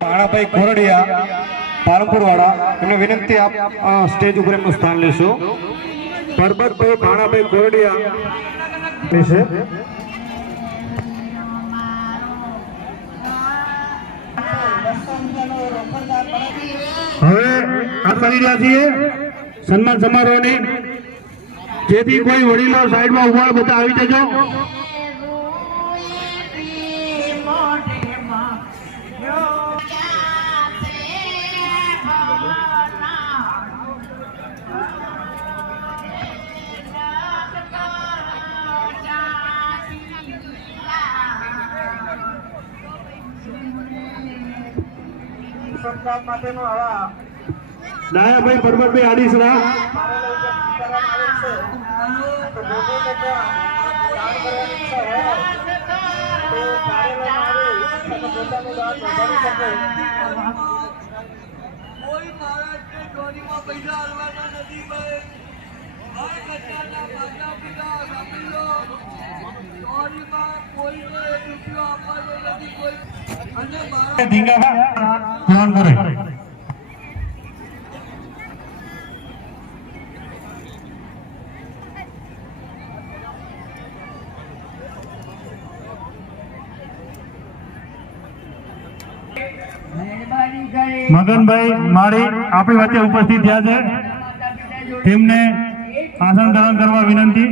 ભાણાભાઈ કોરડિયા પાલનપુર વાળા એમને વિનંતી આપ સ્ટેજ ઉપર એમનું સ્થાન લેશો। પરબતભાઈ ભાણાભાઈ કોરડિયા લેશે। હવે આ કરી રહ્યા છીએ સન્માન સમારોહની, જેથી કોઈ વડીલો સાઈડમાં ઉભા બધા આવી જજો। નાયાભાઈ પરબતભાઈ આડીસરા ધીંગા કરે। મગનભાઈ માળી આપણી વચ્ચે ઉપસ્થિત થયા છે, તેમને આસન ધારણ કરવા વિનંતી।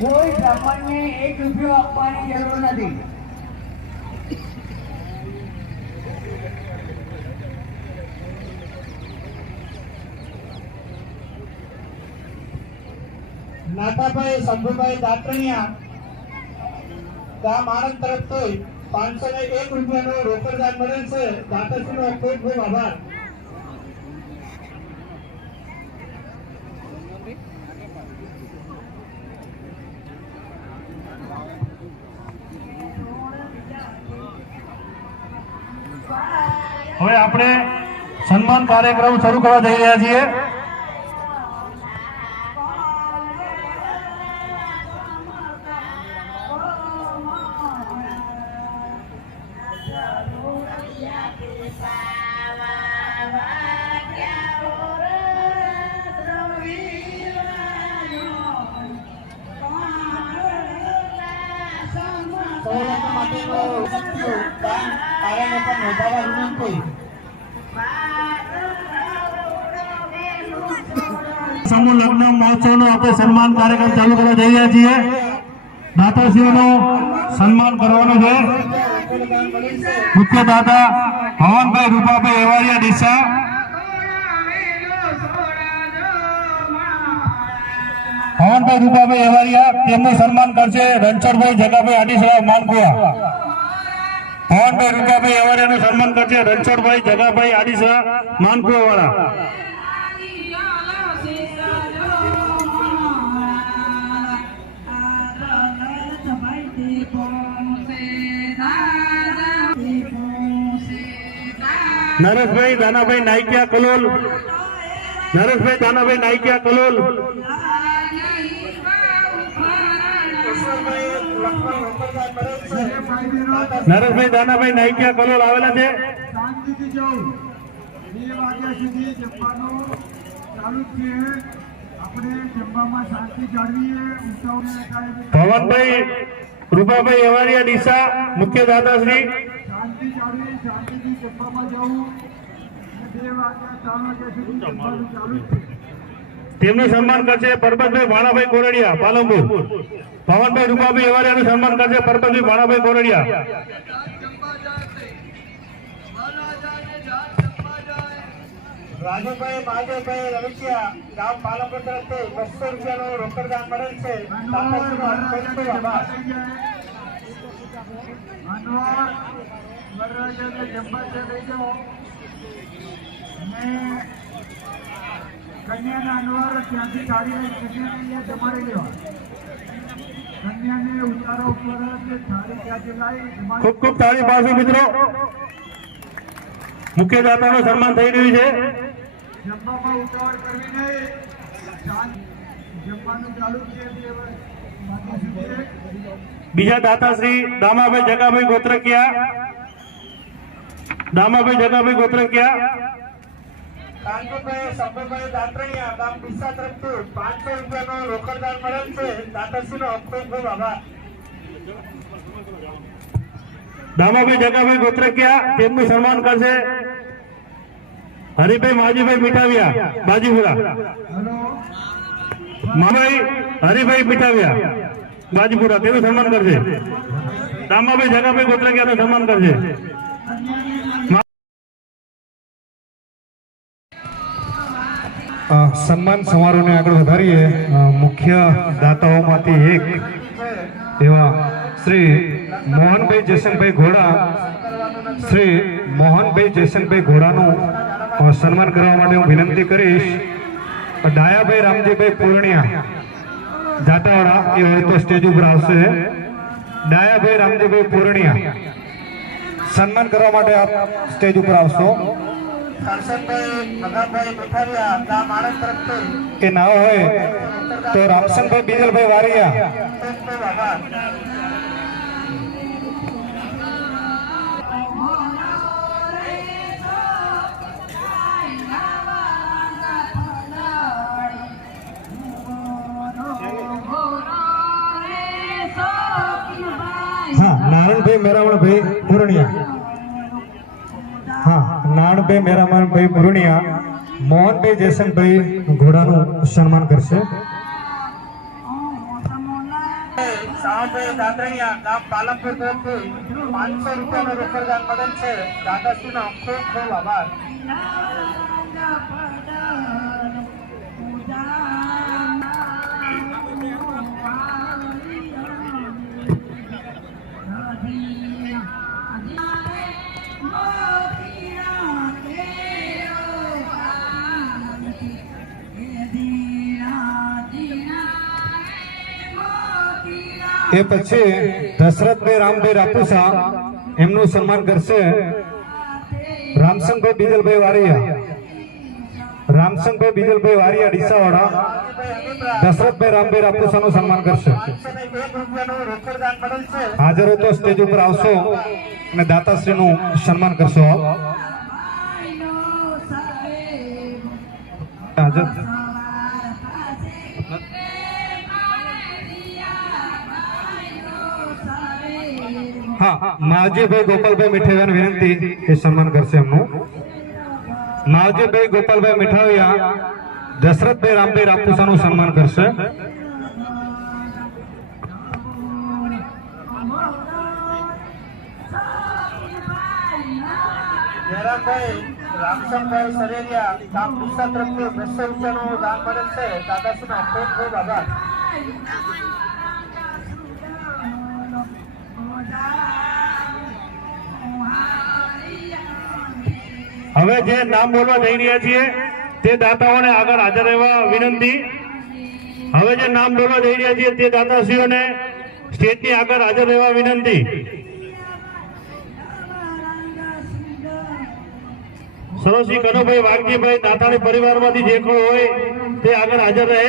કોઈ બ્રાહ્મણને 1 રૂપિયો આપવાની જરૂર નથી। નાથાભાઈ શંભુભાઈ દાતણિયા ગામ આણંદ તરફથી 501 રૂપિયાનો રોકડ દાન મળેલ છે। દાતાશ્રીનો ખૂબ ખૂબ આભાર। હવે આપણે સન્માન કાર્યક્રમ શરૂ કરવા જઈ રહ્યા છીએ। સમૂહ લગ્ન મહોત્સવનો આપણે સન્માન કાર્યક્રમ ચાલુ કરવા જઈ રહ્યા છીએ। દાતાશ્રીઓનો સન્માન કરવાનો છે। મુખ્ય દાતા ભવનભાઈ રૂપાભાઈ એવારિયા ડીસા, ભવનભાઈ રૂપાભાઈ એવારિયા, તેમનું સન્માન કરશે રણછોડભાઈ જગાભાઈ આડીસરા માનકુવા। ભવનભાઈ રૂપાભાઈ એવારિયાનું સન્માન કરશે રણછોડભાઈ જગાભાઈ આડીસરા માનકુવા વાળા। નરેશભાઈ દાનાભાઈ નાઈકિયા કલોલ, નરેશભાઈ દાનાભાઈ નાઈકિયા કલોલ, નરેશભાઈ દાનાભાઈ નાઈકિયા કલોલ આવેલા છે। શાંતિથી જાઓ, 2 વાગ્યા સુધી જમવાનું ચાલુ છે। આપણે જમવામાં શાંતિ જાળવીએ, ભવનભાઈ રૂપાભાઈ એવારિયા ડીસા, મુખ્ય દાતાશ્રી, શાંતિ જાળવી શાંતિથી જમવામાં જવું। 2 વાગ્યા 3 વાગ્યા સુધી જમવાનું ચાલુ છે। તેમનું સન્માન કરશે પરબતભાઈ ભાણાભાઈ કોરડિયા પાલનપુર। ભવનભાઈ રૂપાભાઈ એવારિયાનું સન્માન કરશે પરબતભાઈ ભાણાભાઈ કોરડિયા। રાજુભાઈ મહાદેવભાઈ રવિચિયા ગામ પાલનપુર તરફથી 200 રૂપિયાનો રોકડ દાન મળેલ છે। દાતાશ્રીનો ખૂબ ખૂબ આભાર। કન્યાના અનવાર ત્યાંથી ગાડી કન્યાને જમાડી લેવા। કન્યાને ઉતારો ઉપર થાળી ત્યાંથી લાવી ખૂબ ખૂબ તાળી પાડો મિત્રો। મુખ્ય દાતાનું સન્માન થઈ રહ્યું છે। જમવામાં ઉતાવળ કરવી નહીં, જમવાનું ચાલુ છે 2 વાગ્યા સુધી। બીજા દાતાશ્રી દામાભાઈ જગાભાઈ ગોત્રકિયા, દામાભાઈ જગાભાઈ ગોત્રકિયા, કાનજીભાઈ શંભુભાઈ દાત્રણીયા ગામ ડીસા તરફથી 500 રૂપિયાનો રોકડ દાન મળેલ છે. દાતાશ્રીનો ખૂબ ખૂબ આભાર. દામાભાઈ જગાભાઈ ગોત્રકિયા, તેમનું સન્માન કરશે હરિભાઈ માજીભાઈ મીઠાવિયા બાજીપુરા. માભાઈ હરિભાઈ મીઠાવિયા બાજીપુરા, તેનું સન્માન કરશે. દામાભાઈ જગાભાઈ ગોત્રકિયાનું સન્માન કરશે. સન્માન સમારોહને આગળ વધારીએ. મુખ્ય દાતાઓમાંથી એક એવા શ્રી મોહનભાઈ જયસંગભાઈ ઘોડા, શ્રી મોહનભાઈ જયસંગભાઈ ઘોડાનું સન્માન કરવા માટે હું વિનંતી કરીશ. ડાયાભાઈ રામજીભાઈ પૂર્ણિયા જાતાવાડા, એ હોય તો સ્ટેજ ઉપર આવશે. ડાયાભાઈ રામજીભાઈ પૂર્ણિયા સન્માન કરવા માટે આપ સ્ટેજ ઉપર આવશો. કરશનભાઈ ભગાભાઈ મીઠાવિયા ગામ આણંદ તરફથી એ ના હોય તો રામસંગભાઈ બીજલભાઈ વારિયા, ખૂબ ખૂબ આભાર. હા નારાયણભાઈ મેરામણભાઈ પૂર્ણિયા, હા નારાયણભાઈ મેરામણભાઈ પૂર્ણિયા મોહનભાઈ જયસંગભાઈ ઘોડાનું સન્માન કરશે. શાહભાઈ દાત્રણીયા ગામ પાલનપુર તરફથી 500 રૂપિયાનો રોકડ દાન મળેલ છે. દાતાશ્રીનો ખૂબ ખૂબ આભાર. એ પછી દશરથભાઈ રામભાઈ રાપુસા, એમનું સન્માન કરશે રામસંગભાઈ બીજલભાઈ વારિયા, રામસંગભાઈ બીજલભાઈ વારિયા ડીસાવાડા. દશરથભાઈ રામભાઈ રાપુસાનું સન્માન કરશે. 501 રૂપિયાનો રોકડ દાન મળેલ છે. હાજર હો તો સ્ટેજ ઉપર આવશો અને દાતાશ્રીનું સન્માન કરશો. હાજર હા માવજીભાઈ ગોપાલભાઈ મીઠાવિયાને વિનંતી એ સન્માન કરશે એમનું. માવજીભાઈ ગોપાલભાઈ મીઠાવિયા દશરથભાઈ રામભાઈ રાપુસાનું સન્માન કરશે. જયરામભાઈ રામચંદભાઈ સરેલિયા ગામ ડીસા તરફથી 200 રૂપિયાનું દાન મળેલ છે. દાદાશ્રીનો ખૂબ ખૂબ આભાર. હવે જે નામ બોલવા જઈ રહ્યા છીએ તે દાતાઓને આગળ હાજર રહેવા વિનંતી. હવે જે નામ બોલવા જઈ રહ્યા છીએ તે દાતાશ્રીઓને સ્ટેજની આગળ હાજર રહેવા વિનંતી. સરોશ્રી કનુભાઈ વાઘજીભાઈ નાથાણી પરિવારમાંથી જે કોઈ હોય તે આગળ હાજર રહે.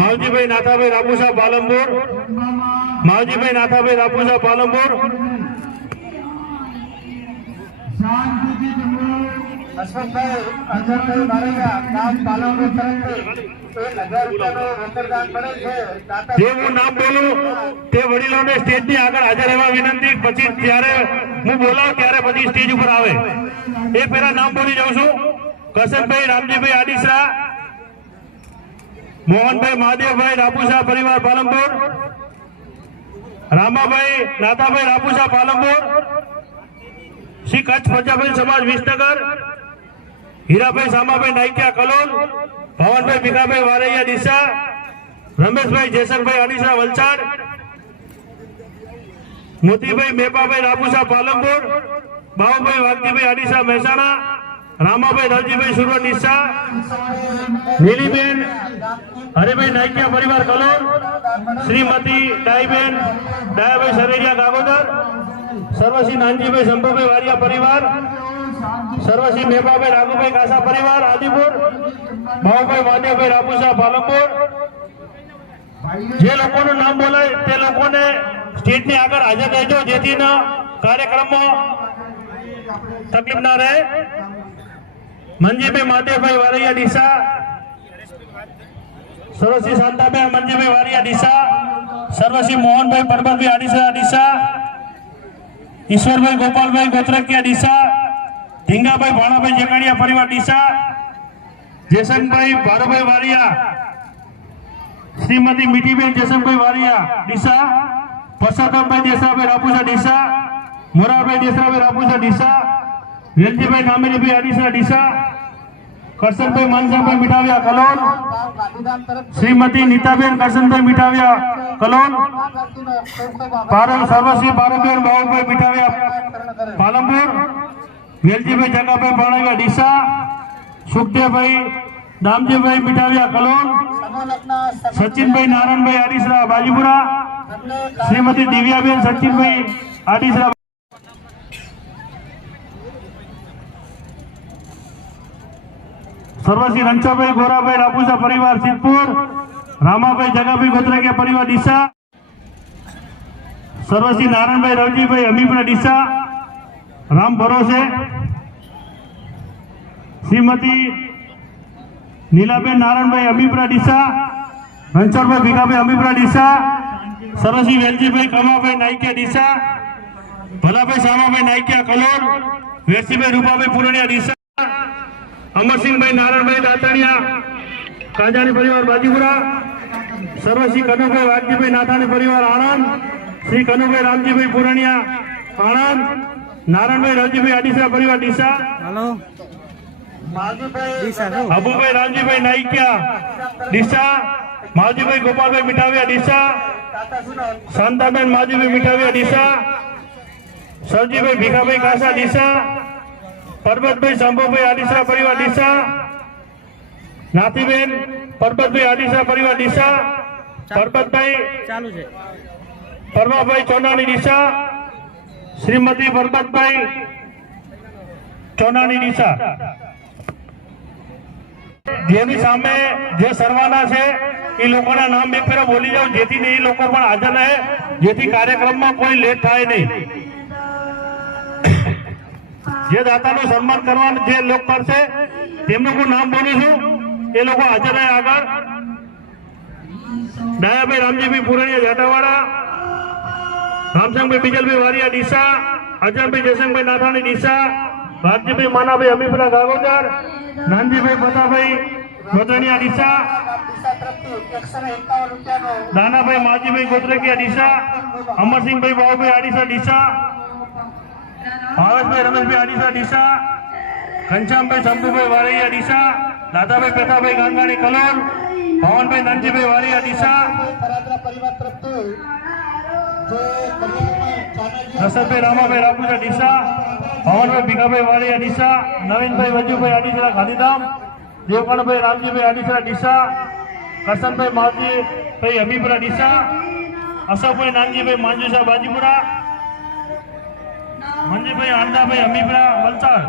માવજીભાઈ નાથાભાઈ રાપુસા પાલનપુર, માવજીભાઈ નાથાભાઈ રાપુસા પાલનપુર. હસમતભાઈ અજયભાઈ બારૈયા ગામ પાલનપુર તરફથી 1000 રૂપિયાનો રોકડ દાન મળેલ છે. જે હું નામ બોલું તે વડીલોને સ્ટેજની આગળ હાજર રહેવા વિનંતી. પછી જ્યારે હું બોલાવું ત્યારે પછી સ્ટેજ ઉપર આવે એ પહેલા નામ બોલી જાઉં છું. કરશનભાઈ રામજીભાઈ આડીસરા, મોહનભાઈ મહાદેવભાઈ રાપુસા પરિવાર પાલનપુર, રામાભાઈ નાથાભાઈ રાપુસા પાલનપુર, શ્રી કચ્છ પ્રજાપતિ સમાજ વિસનગર, હીરાભાઈ સામાભાઈ નાઈકિયા કલોલ, ભવનભાઈ ભીખાભાઈ વારૈયા ડીસા, રમેશભાઈ જયસંગભાઈ આડીસા વલસાડ, મોતીભાઈ મેપાભાઈ રાપુસા પાલનપુર, બાબુભાઈ વાઘજીભાઈ આડીસા મહેસાણા, રામાભાઈ રવજીભાઈ સુરત ડીસા, નીલીબેન હરિભાઈ નાઈકિયા પરિવાર કલોલ, શ્રીમતી ડાઈબેન ડાયાભાઈ સરેડિયા ગાગોદર, સર્વશ્રી નાનજીભાઈ શંભુભાઈ વારિયા પરિવાર, સર્વશ્રી મેપાભાઈ રાઘુભાઈ કાસા પરિવાર આદિપુર, બાબુભાઈ મહાદેવભાઈ રાપુસા પાલનપુર. જે લોકોનું નામ બોલાય તે લોકોને સ્ટેજની આગળ હાજર રહેજો જેથી કાર્યક્રમમાં તકલીફ ના રહે. મંજીભાઈ માધવભાઈ વારૈયા ડીસા, સર્વશ્રી શાંતાબેન મંજીભાઈ વારિયા ડીસા, સર્વશ્રી મોહનભાઈ પરબતભાઈ આડીસરા ડીસા, ઈશ્વરભાઈ ગોપાલભાઈ ગોત્રકિયા ડીસા, ઢીંગાભાઈ ભાણાભાઈ જકાડિયા પરિવાર ડીસા, જેસનભાઈ ભારુભાઈ વારિયા, શ્રીમતી મીઠીબેન જેસનભાઈ વારિયા ડીસા, પરસોત્તમભાઈ દેસરાભાઈ રાપુસા ડીસા, મોરાભાઈ દેસરાભાઈ રાપુસા ડીસા, વેલજીભાઈ નામેલીભાઈ આડીસરા ડીસા, કરશનભાઈ માનસાભાઈ મીઠાવિયા કલોલ, શ્રીમતી નીતાબેન કરશનભાઈ મીઠાવિયા કલોલ, સર્વશ્રી પારમબેન બાબુભાઈ મીઠાવિયા પાલનપુર, વેલજીભાઈ જગાભાઈ ભાણાવિયા ડીસા, સુખદેવભાઈ દામજીભાઈ મીઠાવિયા કલોલ, સચિનભાઈ નારાયણભાઈ આડીસરા બાજીપુરા, શ્રીમતી દિવ્યાબેન સચિનભાઈ આડીસરા, સર્વશ્રી રણછોડભાઈ ગોરાભાઈ રાપુસા પરિવાર સિદ્ધપુર, રામાભાઈ જગાભાઈ ગોત્રકિયા પરિવાર ડીસા, સર્વશ્રી નારાયણભાઈ રવજીભાઈ અમીપરા ડીસા રામ ભરોસે, શ્રીમતી નીલાબેન નારાયણભાઈ અમીપરા ડીસા, રણછોડભાઈ ભીખાભાઈ અમીપરા ડીસા, સર્વશ્રી વેલજીભાઈ કમાભાઈ નાઈકિયા ડીસા, ભલાભાઈ શામાભાઈ નાઈકિયા કલોલ, વેરસીભાઈ રૂપાભાઈ પુરણિયા ડીસા, અમરસિંહભાઈ નારાયણભાઈ દાતાણિયા કાજાણી પરિવાર બાજીપુરા, સર્વશ્રી કનુભાઈ વાઘજીભાઈ નાથાણી પરિવાર આણંદ, શ્રી કનુભાઈ રામજીભાઈ પુરાણિયા આણંદ, નારાયણભાઈ રવજીભાઈ આડીસરા પરિવાર ડીસા, અબુભાઈ રામજીભાઈ નાઈકિયા ડીસા, માવજીભાઈ ગોપાલભાઈ મીઠાવિયા ડીસા, શાંતાબેન માવજીભાઈ મીઠાવિયા ડીસા, સરજીભાઈ ભીખાભાઈ કાસા ડીસા, પરબતભાઈ શંભુભાઈ આડીસરા પરિવાર ડીસા, નાથીબેન પરબતભાઈ આડીસરા પરિવાર ડીસા, પરબતભાઈ પરમાભાઈ ચોનાણી ડીસા, શ્રીમતી પરબતભાઈ ચોનાણી ડીસા. જેની સામે જે સરવાના છે એ લોકોના નામ એક ફેરા બોલી જાવ જેથી એ લોકો પણ હાજર રહે, જેથી કાર્યક્રમમાં કોઈ લેટ થાય નહીં. જે દાતાનું સન્માન કરવાનું જે લોકો કરશે તેમનું હું નામ બોલું છું, એ લોકો હાજર રહે આગળ. ડાયાભાઈ રામજીભાઈ પુરાણીયા જાટાવાડા, રામસંગભાઈ બીજલભાઈ વારિયા ડીસા, અજયભાઈ જયસંગભાઈ નાથાણી ડીસા, ભારતીભાઈ માનાભાઈ અમીપરા ગાગોદર, નાનજીભાઈ પતાભાઈ ગોધણિયા ડીસા, દાનાભાઈ માજીભાઈ ગોત્રકિયા ડીસા, અમરસિંહભાઈ બાબુભાઈ આડીસા ડીસા, ભાવેશભાઈ રમેશભાઈ આડીસા ડીસા, ઘનશ્યામભાઈ શંભુભાઈ વારૈયા ડીસા, દાદાભાઈ પેથાભાઈ ગાંગાણી કલોલ, ભવનભાઈ નાનજીભાઈ વારૈયા ડીસા, દશરથભાઈ રામાભાઈ રાપુસા ડીસા, ભવનભાઈ ભીખાભાઈ વારૈયા ડીસા, નવીનભાઈ વજુભાઈ આડીસરા ગાંધીધામ, દેવકણભાઈ રામજીભાઈ આડીસરા ડીસા, કરશનભાઈ માવજીભાઈ અમીપરા ડીસા, અશોકભાઈ નાનજીભાઈ માંજુસા બાજીપુરા, મંજીભાઈ આંદાભાઈ અમીપરા વલસાડ,